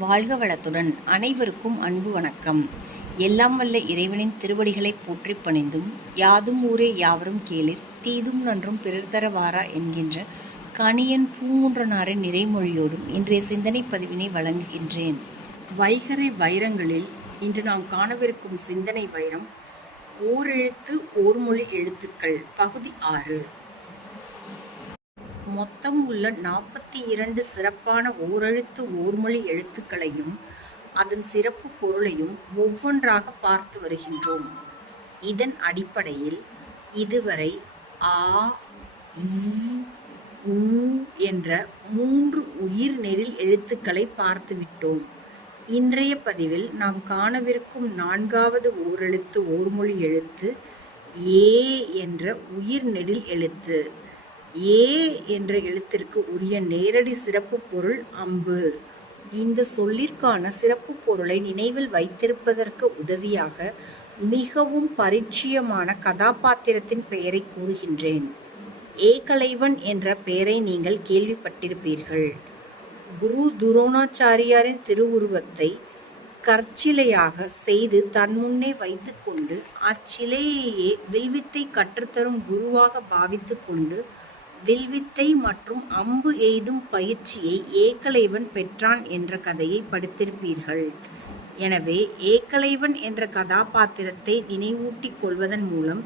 வாழ்க வளத்துடன் அனைவருக்கும் அன்பு வணக்கம். எல்லாம் வல்ல இறைவனின் திருவடிகளை போற்றி பணிந்தும் யாதும் ஊரே யாவரும் கேளிர் தீதும் நன்றும் பிறர் தரவாரா என்கின்ற கணியன் பூங்குன்றனாரின் நிறைமொழியோடும் இன்றைய சிந்தனை பதிவினை வழங்குகின்றேன். வைகரை வைரங்களில் இன்று நாம் காணவிருக்கும் சிந்தனை வைரம் ஓரெழுத்து ஓர்மொழி எழுத்துக்கள் பகுதி ஆறு. மொத்தம் உள்ள நாற்பத்தி இரண்டு சிறப்பான ஓரெழுத்து ஓர்மொழி எழுத்துக்களையும் அதன் சிறப்பு பொருளையும் ஒவ்வொன்றாக பார்த்து வருகின்றோம். இதன் அடிப்படையில் இதுவரை ஆ இ ஊ என்ற மூன்று உயிர் நெறில் எழுத்துக்களை பார்த்துவிட்டோம் இன்றைய பதிவில் நாம் காணவிருக்கும் நான்காவது ஓரெழுத்து ஓர்மொழி எழுத்து ஏ என்ற உயிர் நெடில் எழுத்து. ஏ என்ற எழுத்திற்கு உரிய நேரடி சிறப்பு பொருள் அம்பு. இந்த சொல்லிற்கான சிறப்பு பொருளை நினைவில் வைத்திருப்பதற்கு உதவியாக மிகவும் பரிச்சயமான கதாபாத்திரத்தின் பெயரை கூறுகின்றேன். ஏகலைவன் என்ற பெயரை நீங்கள் கேள்விப்பட்டிருப்பீர்கள். குரு துரோணாச்சாரியாரின் திருவுருவத்தை கற்சிலையாக செய்து தன் முன்னே வைத்துக்கொண்டு அச்சிலையையே வில்வித்தை கற்றுத்தரும் குருவாக பாவித்துக்கொண்டு வில்வித்தை மற்றும் அம்பு எய்தும் பயிற்சியை ஏகலைவன் பெற்றான் என்ற கதையை படித்திருப்பீர்கள். எனவே ஏகலைவன் என்ற கதாபாத்திரத்தை நினைவூட்டிக் கொள்வதன் மூலம்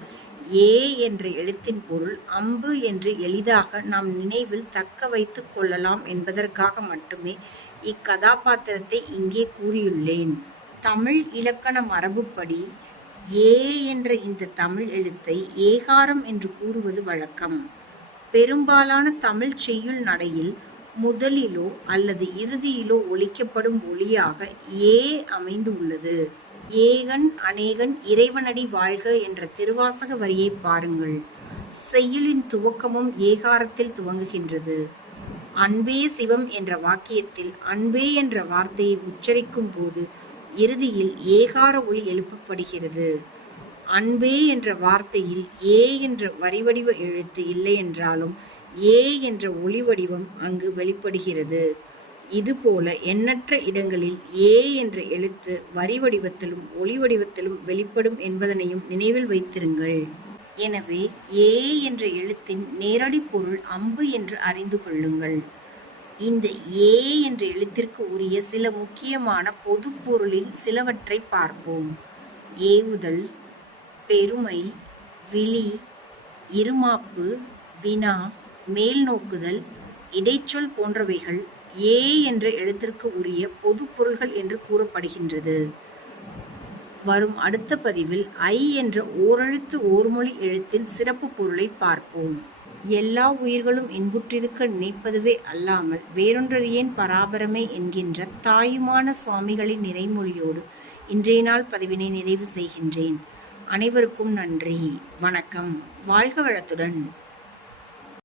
ஏ என்ற எழுத்தின் பொருள் அம்பு என்று எளிதாக நாம் நினைவில் தக்க வைத்து கொள்ளலாம் என்பதற்காக மட்டுமே இக்கதாபாத்திரத்தை இங்கே கூறியுள்ளேன். தமிழ் இலக்கண மரபுப்படி ஏ என்ற இந்த தமிழ் எழுத்தை ஏகாரம் என்று கூறுவது வழக்கம். பெரும்பாலான தமிழ் செய்யுள் நடையில் முதலிலோ அல்லது இறுதியிலோ ஒழிக்கப்படும் ஒளியாக ஏ அமைந்து உள்ளது ஏகன் அநேகன் இறைவனடி வாழ்க என்ற திருவாசக வரியை பாருங்கள். செய்யுளின் துவக்கமும் ஏகாரத்தில் துவங்குகின்றது. அன்பே சிவம் என்ற வாக்கியத்தில் அன்பே என்ற வார்த்தையை உச்சரிக்கும் போது இறுதியில் ஏகார ஒளி எழுப்பப்படுகிறது. அன்பே என்ற வார்த்தையில் ஏ என்ற வரிவடிவ எழுத்து இல்லை என்றாலும் ஏ என்ற ஒளி வடிவம் அங்கு வெளிப்படுகிறது. இதுபோல எண்ணற்ற இடங்களில் ஏ என்ற எழுத்து வரி வடிவத்திலும் ஒளி வடிவத்திலும் வெளிப்படும் என்பதனையும் நினைவில் வைத்திருங்கள். எனவே ஏ என்ற எழுத்தின் நேரடி பொருள் அம்பு என்று அறிந்து கொள்ளுங்கள். இந்த ஏ என்ற எழுத்திற்கு உரிய சில முக்கியமான பொது பொருளில் சிலவற்றை பார்ப்போம். ஏவுதல் பெருமை விழி இருமாப்பு வினா மேல் நோக்குதல் இடைச்சொல் போன்றவைகள் ஏ என்ற எழுத்திற்கு உரிய பொது பொருள்கள் என்று கூறப்படுகின்றது. வரும் அடுத்த பதிவில் ஐ என்ற ஓரெழுத்து ஓர்மொழி எழுத்தின் சிறப்பு பொருளை பார்ப்போம். எல்லா உயிர்களும் இன்புற்றிருக்க நினைப்பதுவே அல்லாமல் வேறொன்றறியேன் பராபரமே என்கின்ற தாயுமான சுவாமிகளின் நிறைமொழியோடு இன்றைய நாள் பதிவினை நிறைவு செய்கின்றேன். அனைவருக்கும் நன்றி. வணக்கம். வாழ்க வளத்துடன்.